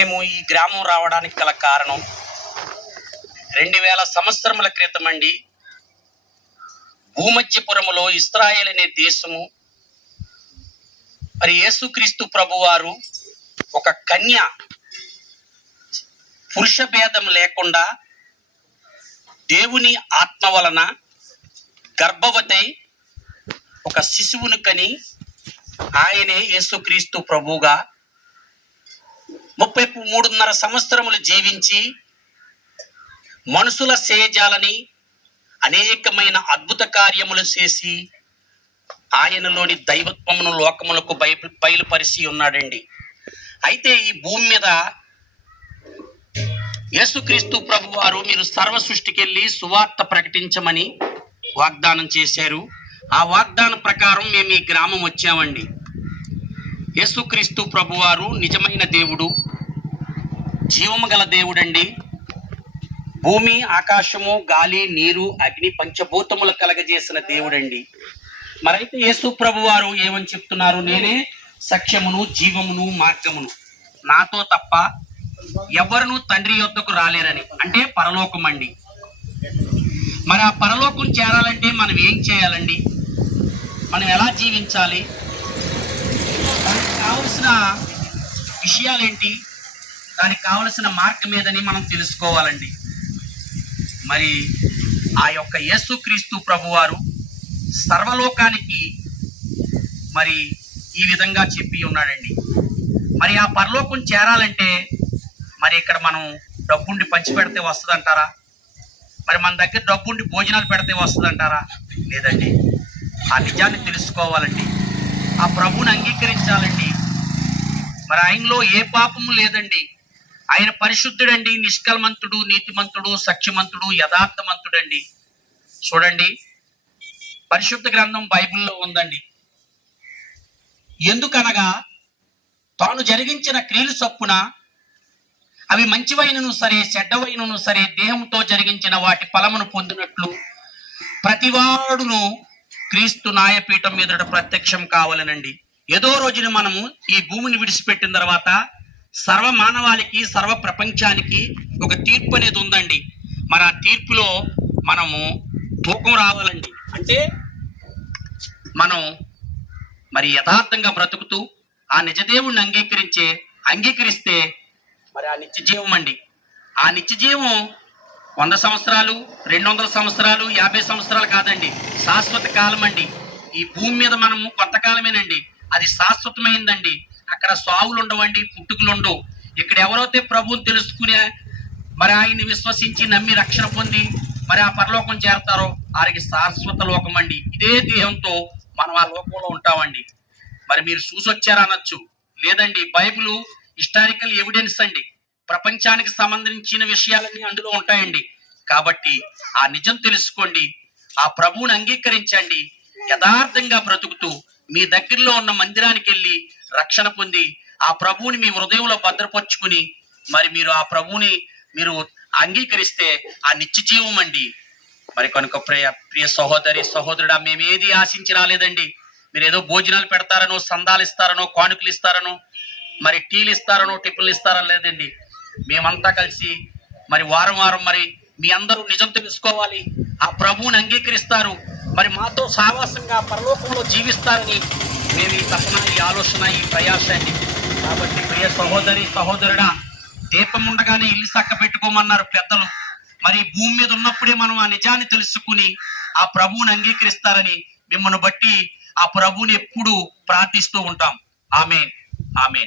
మేము ఈ గ్రామం రావడానికి గల కారణం రెండు వేల సంవత్సరముల క్రితం అండి. భూమధ్యపురములో ఇస్రాయేల్ అనే దేశము. మరి యేసుక్రీస్తు ప్రభువారు ఒక కన్య పురుష భేదం లేకుండా దేవుని ఆత్మ వలన గర్భవతై ఒక శిశువును కని ఆయనే యేసుక్రీస్తు ప్రభువుగా ముప్పై మూడున్నర సంవత్సరములు జీవించి మనుషుల సేజాలని అనేకమైన అద్భుత కార్యములు చేసి ఆయనలోని దైవత్వమును లోకములకు బయ బయలుపరిచి ఉన్నాడండి. అయితే ఈ భూమి మీద యేసుక్రీస్తు ప్రభు వారు మీరు సర్వ సృష్టికెళ్ళి సువార్త ప్రకటించమని వాగ్దానం చేశారు. ఆ వాగ్దానం ప్రకారం మేము ఈ గ్రామం వచ్చామండి. యేసుక్రీస్తు ప్రభువారు నిజమైన దేవుడు. జీవము గల దేవుడండి. భూమి ఆకాశము గాలి నీరు అగ్ని పంచభూతములు కలగజేసిన దేవుడండి. మరైతే యేసు ప్రభు వారు ఏమని చెప్తున్నారు? నేనే సఖ్యమును జీవమును మార్గమును. నాతో తప్ప ఎవరును తండ్రి యొద్దకు రాలేరని. అంటే పరలోకం అండి మరి ఆ పరలోకం చేరాలంటే మనం ఏం చేయాలండి? మనం ఎలా జీవించాలి? దానికి కావలసిన విషయాలేంటి? దానికి కావలసిన మార్గం ఏదని మనం తెలుసుకోవాలండి. మరి ఆ యొక్క యేసుక్రీస్తు ప్రభువారు సర్వలోకానికి మరి ఈ విధంగా చెప్పి ఉన్నాడండి. మరి ఆ పరలోకం చేరాలంటే మరి ఇక్కడ మనం డబ్బుండి పంచి పెడితే వస్తుందంటారా? మరి మన దగ్గర డబ్బుండి భోజనాలు పెడితే వస్తుందంటారా? లేదండి. ఆ నిజాన్ని తెలుసుకోవాలండి. ఆ ప్రభువుని అంగీకరించాలండి. మరి ఆయనలో ఏ పాపము లేదండి. ఆయన పరిశుద్ధుడండి నిష్కల్మంతుడు నీతిమంతుడు సత్యమంతుడు యథార్థమంతుడండి. చూడండి పరిశుద్ధ గ్రంథం బైబిల్లో ఉందండి. ఎందుకనగా తాను జరిగించిన క్రియలు చొప్పున అవి మంచివైనను సరే చెడ్డవైనను సరే దేహంతో జరిగించిన వాటి ఫలమును పొందినట్లు ప్రతివాడును క్రీస్తు నాయపీఠం మీద ప్రత్యక్షం కావాలనండి. ఏదో రోజున మనము ఈ భూమిని విడిచిపెట్టిన తర్వాత సర్వ మానవాళికి సర్వ ప్రపంచానికి ఒక తీర్పు అనేది ఉందండి. మరి ఆ తీర్పులో మనము తూకం రావాలండి. అంటే మనం మరి యథార్థంగా బ్రతుకుతూ ఆ నిజదేవుణ్ణి అంగీకరించే అంగీకరిస్తే మరి ఆ నిత్య జీవం అండి. ఆ నిత్య జీవం వంద సంవత్సరాలు రెండు వందల సంవత్సరాలు యాభై సంవత్సరాలు కాదండి. శాశ్వత కాలం అండి ఈ భూమి మీద మనము కొంతకాలమేనండి. అది శాశ్వతమైందండి. అక్కడ సావులు ఉండవండి పుట్టుకులు ఉండవు ఇక్కడ ఎవరైతే ప్రభువుని తెలుసుకునే మరి ఆయన్ని విశ్వసించి నమ్మి రక్షణ పొంది మరి ఆ పరలోకం చేరతారో వారికి శాశ్వత లోకం అండి ఇదే దేహంతో మనం ఆ లోకంలో ఉంటామండి. మరి మీరు చూసొచ్చారా అనొచ్చు. లేదండి బైబిల్ హిస్టారికల్ ఎవిడెన్స్ అండి. ప్రపంచానికి సంబంధించిన విషయాలన్నీ అందులో ఉంటాయండి. కాబట్టి ఆ నిజం తెలుసుకోండి ఆ ప్రభువుని అంగీకరించండి యథార్థంగా బ్రతుకుతూ మీ దగ్గరలో ఉన్న మందిరానికి వెళ్ళి రక్షణ పొంది ఆ ప్రభువుని మీ హృదయంలో భద్రపరుచుకుని మరి మీరు ఆ ప్రభువుని మీరు అంగీకరిస్తే ఆ నిత్య జీవం అండి. మరి కనుక ప్రియ ప్రియ సహోదరి సహోదరుడా మేమేది ఏది ఆశించి రాలేదండి. మీరు ఏదో భోజనాలు పెడతారనో సందాలు ఇస్తారనో కానుకలు ఇస్తారనో మరి టీలు ఇస్తారనో టిఫిన్లు ఇస్తారని లేదండి. మేమంతా కలిసి మరి వారం వారం మరి మీ అందరూ నిజం తెలుసుకోవాలి. ఆ ప్రభువుని అంగీకరిస్తారు. మరి మాతో సావాసంగా పరలోకంలో జీవిస్తారని మేము ఈ తపన ఈ ఆలోచన ఈ ప్రయాసాన్ని. కాబట్టి ప్రియ సహోదరి సహోదరుడా దీపం ఉండగానే ఇల్లు చక్క పెట్టుకోమన్నారు పెద్దలు. మరి భూమి మీద ఉన్నప్పుడే మనం ఆ నిజాన్ని తెలుసుకుని ఆ ప్రభువుని అంగీకరిస్తారని మిమ్మల్ని బట్టి ఆ ప్రభువుని ఎప్పుడు ప్రార్థిస్తూ ఉంటాం. ఆమె ఆమె